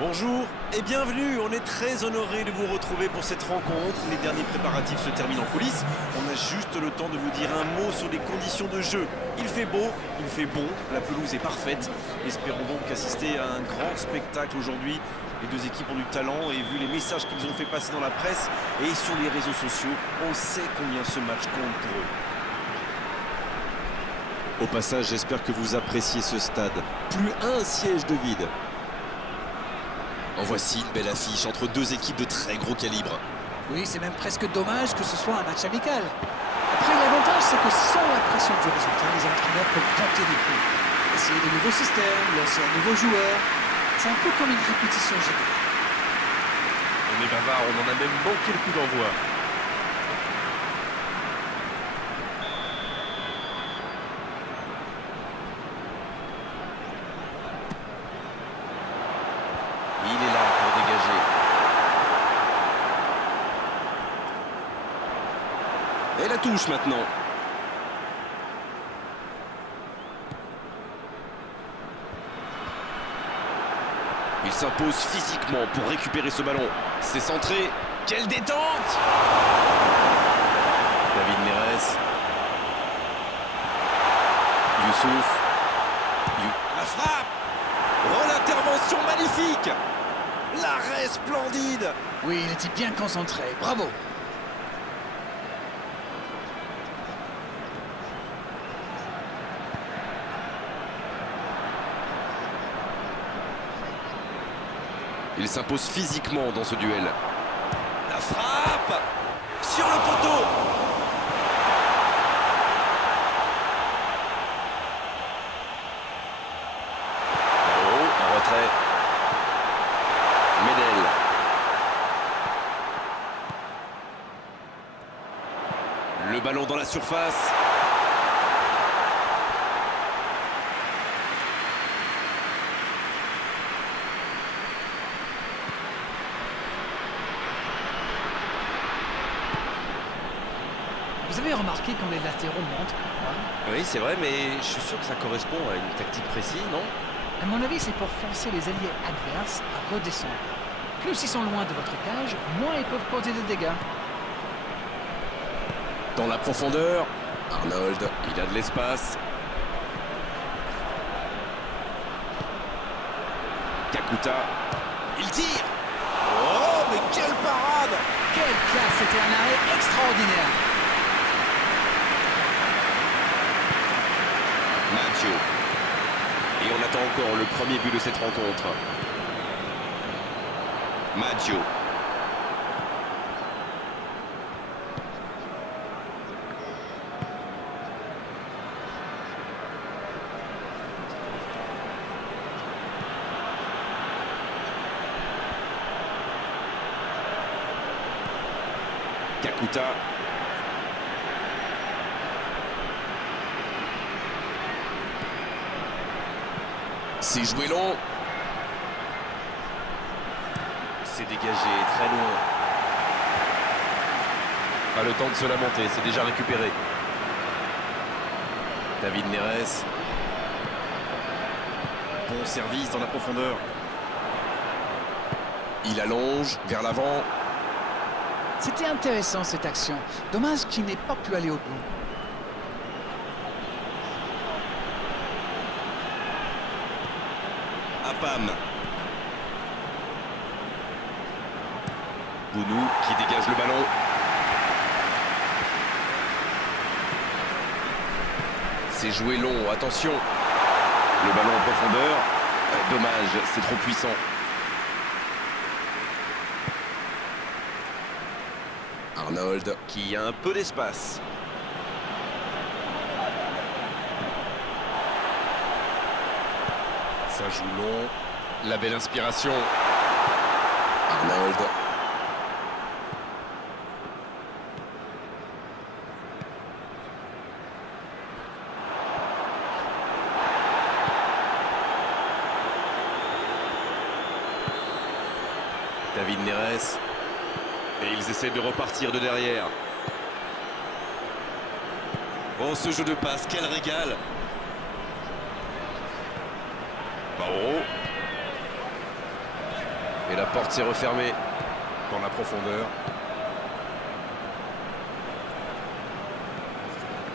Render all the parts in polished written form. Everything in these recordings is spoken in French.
Bonjour et bienvenue, on est très honoré de vous retrouver pour cette rencontre. Les derniers préparatifs se terminent en coulisses. On a juste le temps de vous dire un mot sur les conditions de jeu. Il fait beau, il fait bon, la pelouse est parfaite. Espérons donc assister à un grand spectacle aujourd'hui. Les deux équipes ont du talent et vu les messages qu'ils ont fait passer dans la presse et sur les réseaux sociaux, on sait combien ce match compte pour eux. Au passage, j'espère que vous appréciez ce stade. Plus un siège de vide. En voici une belle affiche entre deux équipes de très gros calibre. Oui, c'est même presque dommage que ce soit un match amical. Après, l'avantage, c'est que sans la pression du résultat, les entraîneurs peuvent tenter des coups. Essayer de nouveaux systèmes, lancer un nouveau joueur. C'est un peu comme une répétition générale. On est bavard, on en a même manqué le coup d'envoi. Il est là pour dégager. Et la touche maintenant. Il s'impose physiquement pour récupérer ce ballon. C'est centré. Quelle détente! David Neres. Youssouf. La frappe! Oh, l'intervention magnifique! L'arrêt splendide! Oui, il était bien concentré. Bravo! Il s'impose physiquement dans ce duel. La frappe! Sur le poteau! Oh, en retrait. Medel. Le ballon dans la surface. Vous avez remarqué quand les latéraux montent? Oui, c'est vrai, mais je suis sûr que ça correspond à une tactique précise, non? À mon avis, c'est pour forcer les alliés adverses à redescendre. Plus ils sont loin de votre cage, moins ils peuvent causer de dégâts. Dans la profondeur, Arnold, il a de l'espace. Kakuta, il tire. Oh, mais quelle parade! Quelle classe! C'était un arrêt extraordinaire. Maggio. Et on attend encore le premier but de cette rencontre. Maggio. Kakuta. C'est joué long. C'est dégagé très loin. Pas le temps de se lamenter, c'est déjà récupéré. David Neres. Bon service dans la profondeur. Il allonge vers l'avant. C'était intéressant cette action. Dommage qu'il n'ait pas pu aller au bout. Apam. Bounou qui dégage le ballon. C'est joué long, attention. Le ballon en profondeur. Dommage, c'est trop puissant. Arnold qui a un peu d'espace. Ça joue long. La belle inspiration. Arnold. David Neres. Et ils essaient de repartir de derrière. Oh, ce jeu de passe, quel régal! Barreau. Et la porte s'est refermée dans la profondeur.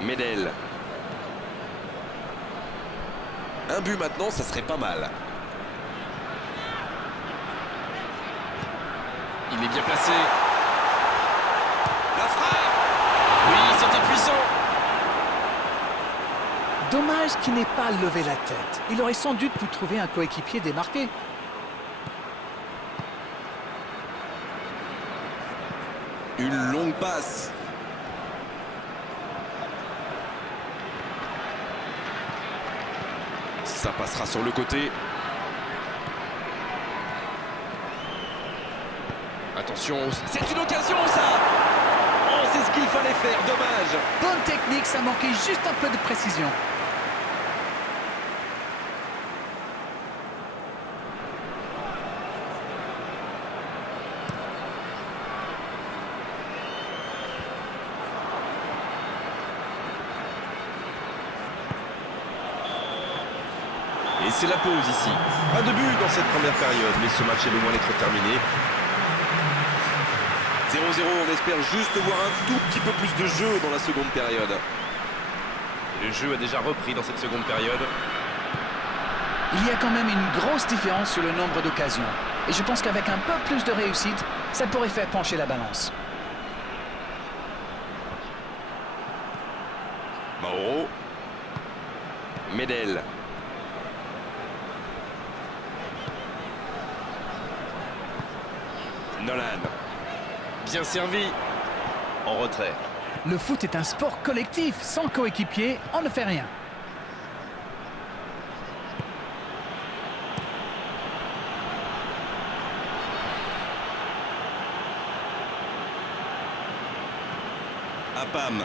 Medel. Un but maintenant, ça serait pas mal. Il est bien placé. La frappe! Oui, c'était puissant. Dommage qu'il n'ait pas levé la tête. Il aurait sans doute pu trouver un coéquipier démarqué. Une longue passe. Ça passera sur le côté. Attention, c'est une occasion ça. Oh, c'est ce qu'il fallait faire, dommage. Bonne technique, ça manquait juste un peu de précision. Et c'est la pause ici. Pas de but dans cette première période, mais ce match est loin d'être terminé. 0-0, on espère juste voir un tout petit peu plus de jeu dans la seconde période. Et le jeu a déjà repris dans cette seconde période. Il y a quand même une grosse différence sur le nombre d'occasions. Et je pense qu'avec un peu plus de réussite, ça pourrait faire pencher la balance. Mauro. Medel. Nolan. Bien servi. En retrait. Le foot est un sport collectif. Sans coéquipier, on ne fait rien. Apam.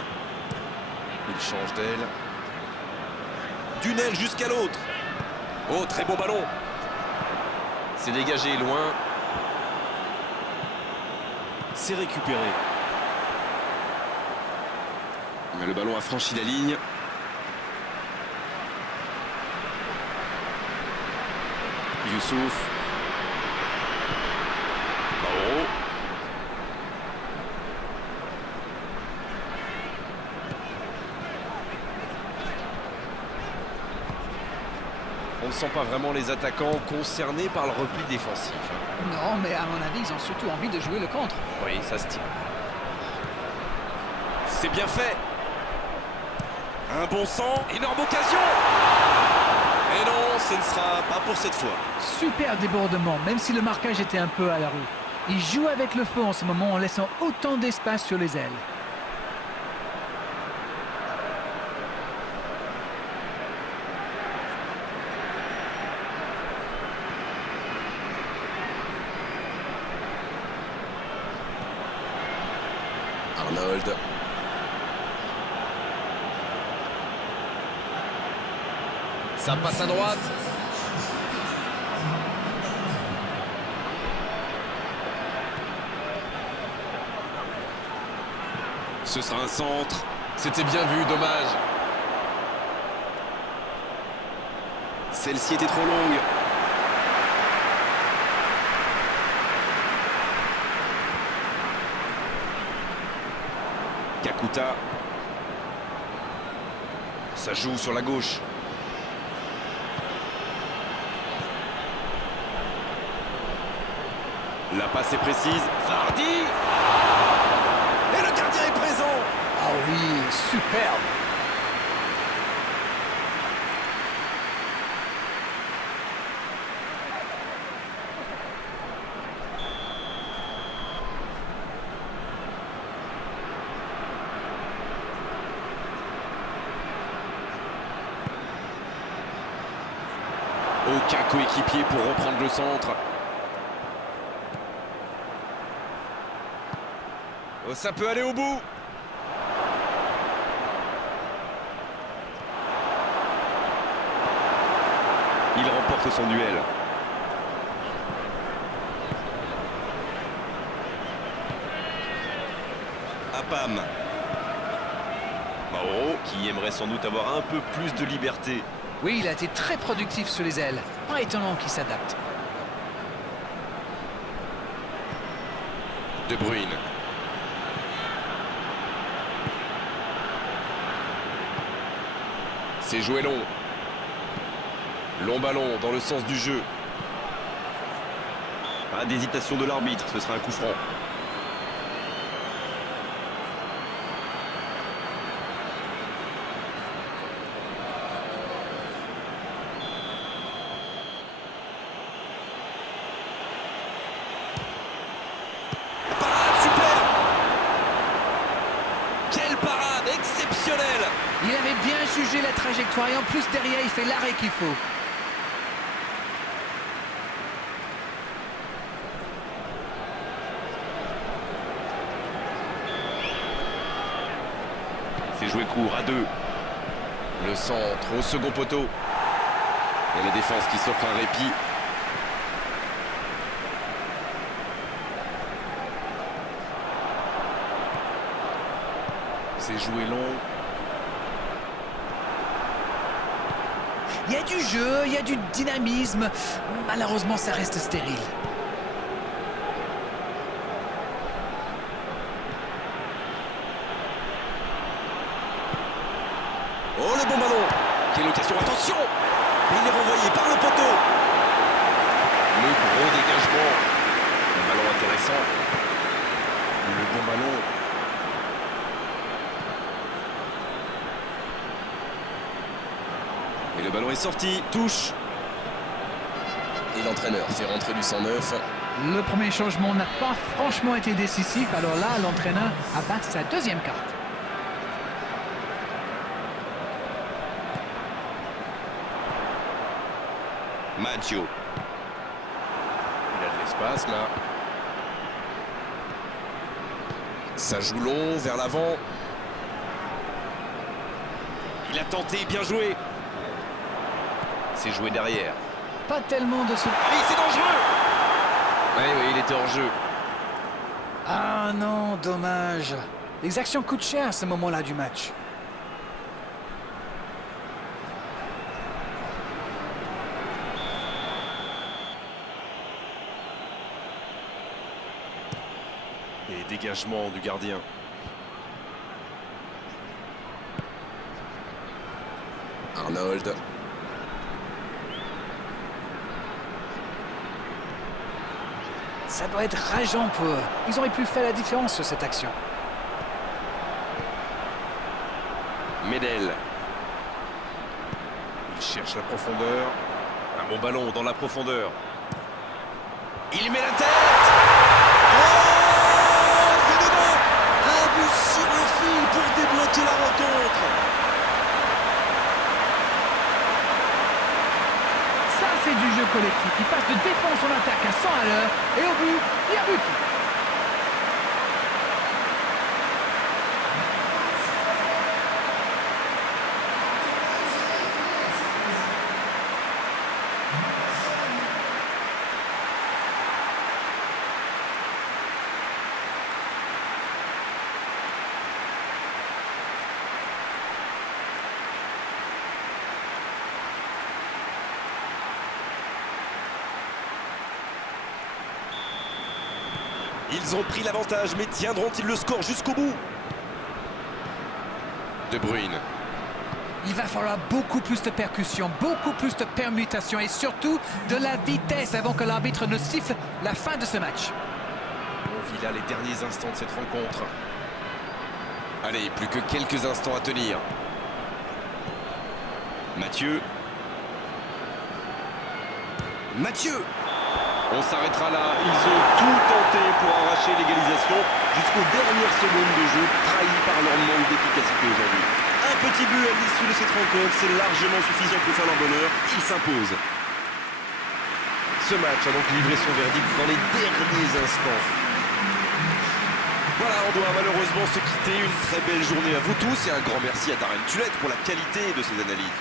Il change d'aile. D'une aile jusqu'à l'autre. Oh, très bon ballon. C'est dégagé loin. C'est récupéré. Mais le ballon a franchi la ligne. Youssouf. Mauro. On ne sent pas vraiment les attaquants concernés par le repli défensif. Non, mais à mon avis, ils ont surtout envie de jouer le contre. Oui, ça se tient. C'est bien fait. Un bon sang, énorme occasion. Et non, ce ne sera pas pour cette fois. Super débordement, même si le marquage était un peu à la rue. Il joue avec le feu en ce moment en laissant autant d'espace sur les ailes. Arnold. Ça passe à droite. Ce sera un centre. C'était bien vu, dommage. Celle-ci était trop longue. Kakuta. Ça joue sur la gauche. La passe est précise. Vardy. Et le gardien est présent. Ah oui, superbe. Aucun coéquipier pour reprendre le centre. Oh, ça peut aller au bout. Il remporte son duel. Apam. Mauro, qui aimerait sans doute avoir un peu plus de liberté. Oui, il a été très productif sur les ailes. Pas étonnant qu'il s'adapte. De Bruyne. C'est joué long. Long ballon dans le sens du jeu. Pas d'hésitation de l'arbitre, ce sera un coup franc. Exceptionnel. Il avait bien jugé la trajectoire et en plus derrière il fait l'arrêt qu'il faut. C'est joué court à 2. Le centre au second poteau. Et la défense qui s'offre un répit. C'est joué long. Il y a du jeu, il y a du dynamisme. Malheureusement, ça reste stérile. Oh, le bon ballon. Quelle occasion, attention. Il est renvoyé par le poteau. Le gros dégagement. Un ballon intéressant. Le bon ballon. Et le ballon est sorti, touche. Et l'entraîneur fait rentrer du 109. Le premier changement n'a pas franchement été décisif. Alors là, l'entraîneur abat sa deuxième carte. Maggio. Il a de l'espace là. Ça joue long vers l'avant. Il a tenté, bien joué. C'est joué derrière. Pas tellement de ce... Oui, c'est dangereux. Oui, il était en jeu. Ah non, dommage. L'exaction coûte cher à ce moment-là du match. Et dégagement du gardien. Arnold. Ça doit être rageant pour eux. Ils auraient pu faire la différence sur cette action. Medel. Il cherche la profondeur. Un bon ballon dans la profondeur. Il met la tête. Oh, c'est dedans. Un but sur le fil pour débloquer la rencontre. Ça, c'est du jeu collectif. Il passe de défense en attaque à 100 à l'heure. Et au but, il y a but. Ils ont pris l'avantage, mais tiendront-ils le score jusqu'au bout? De Bruyne. Il va falloir beaucoup plus de percussion, beaucoup plus de permutations et surtout de la vitesse avant que l'arbitre ne siffle la fin de ce match. On vit là les derniers instants de cette rencontre. Allez, plus que quelques instants à tenir. Mathieu. On s'arrêtera là. Ils ont tout tenté pour arracher l'égalisation jusqu'aux dernières secondes de jeu, trahis par leur manque d'efficacité aujourd'hui. Un petit but à l'issue de cette rencontre, c'est largement suffisant pour faire leur bonheur. Ils s'imposent. Ce match a donc livré son verdict dans les derniers instants. Voilà, on doit malheureusement se quitter. Une très belle journée à vous tous et un grand merci à Darren Tulette pour la qualité de ses analyses.